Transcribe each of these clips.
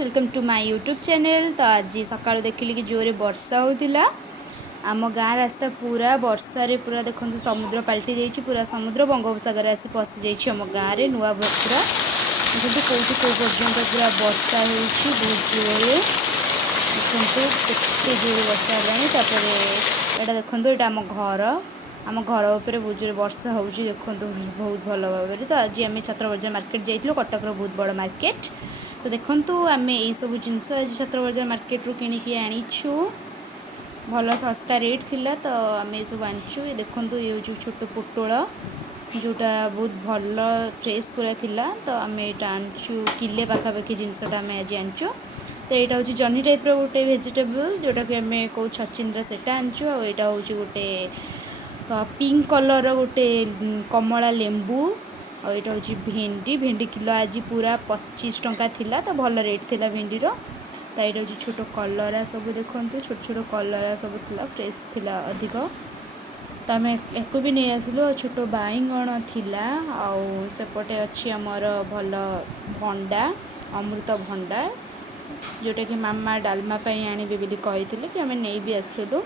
Welcome to my YouTube channel. तो आज सकाळु देखिली कि जोरे वर्षा होतिला। आम गाँ रास्ता पूरा वर्षा रे पूरा देखो समुद्र पलटि जाइए। पूरा समुद्र बंगोपसागर आसी पशि जाइए आम गाँव में नुआ पूरा देखो कौटी कौ पर्यंत पूरा वर्षा हो बहुत जोरे देखो केते जोरे वर्षा है। देखो यहाँ आम घर उपर बहुत जोर वर्षा हो देखो बहुत भल भाव। तो आज आम छत्रबजार मार्केट जाइलु, कटक बहुत बड़ मार्केट। तो देखु आम यही सब जिनस आज छत्रबजार मार्केट रू किणिकी आनीचु, भल सस्ता रेट थिला। तो आम ये सब आनीचु। ये देखो ये हूँ छोट पोटल जोटा बहुत भल फ्रेश पूरा थिला। तो आम यहाँ आनीचु किले पाखापाखि जिनसटा आम आज आनीचु। तो यहाँ हूँ जह्नी टाइप रोटे भेजिटेबल जोटा कि आम कौ छचिंद्र से आनीचु। आईटा हूँ गोटे पिंक कलर गोटे कमला लेंबू। और यहाँ हूँ भेंडी, भेंडी किलो आज पूरा 25 टंका थिला। तो भल रेट थिला भेंडीर। तो यहाँ हूँ छोट कलरा सब देखो छोट छोट कलरा सब थिला, फ्रेश थिला अधिक। तो आम एक भी नहीं आसिलु। छोट बाईगण थिला। आउ सेपटे अच्छी आमर भल भंडा, अमृत भंडा जोटा कि मामा डालमा आनिबे बोली कहिथिले कि आम नहीं भी आसलु।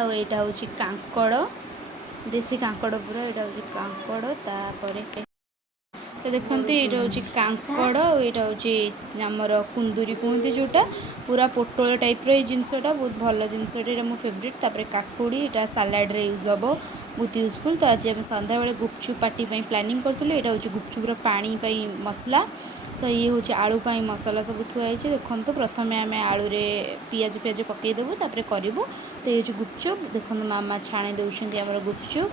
आउ यहाँ हूँ कांकड़, देसी कांकड़ पूरा। यहाँ हूँ कांकड़ तापर देखते यहाँ हूँ कांकड़। यहाँ हूँ आमर कुंदूरी कहते जोटा पूरा पोटल टाइप जिनसटा बहुत भल जिनसटा मो फेवरेट। तापर काकुड़ी यहाँ सालाड रे यूज हम बहुत यूजफुल। तो आज आम सन्ध्या बेले गुपचुप पार्टी प्लानिंग करूँ। यहाँ हूँ गुपचुपर पानी मसला। तो ये हूँ आलू मसला सब थुआई। देखो प्रथम आम आलू पियाज पियाज पकईदेबू तापर करूँ। तो ये हूँ गुपचुप देखो मामा छाणी दौरान आम गुपचुप।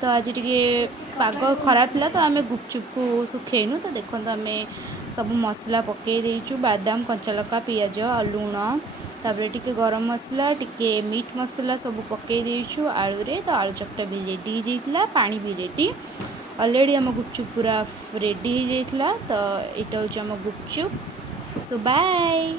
तो आज टे पाग खराब था तो आम गुपचुप को सुखेनु। तो देखो आम सब मसला पकई देचु, बादाम, कंचा लका, पियाज, लुण, तापर टिके गरम मसला, टिके मीट मसला सब पकई देचु आलू रे। तो आलू चकटा भी रेडी हो जाइए, पानी भी रेडी ऑलरेडी आम गुपचुप पूरा रेडी हो जाइए। तो यहाँ हूँ आम गुपचुप। सो बाय।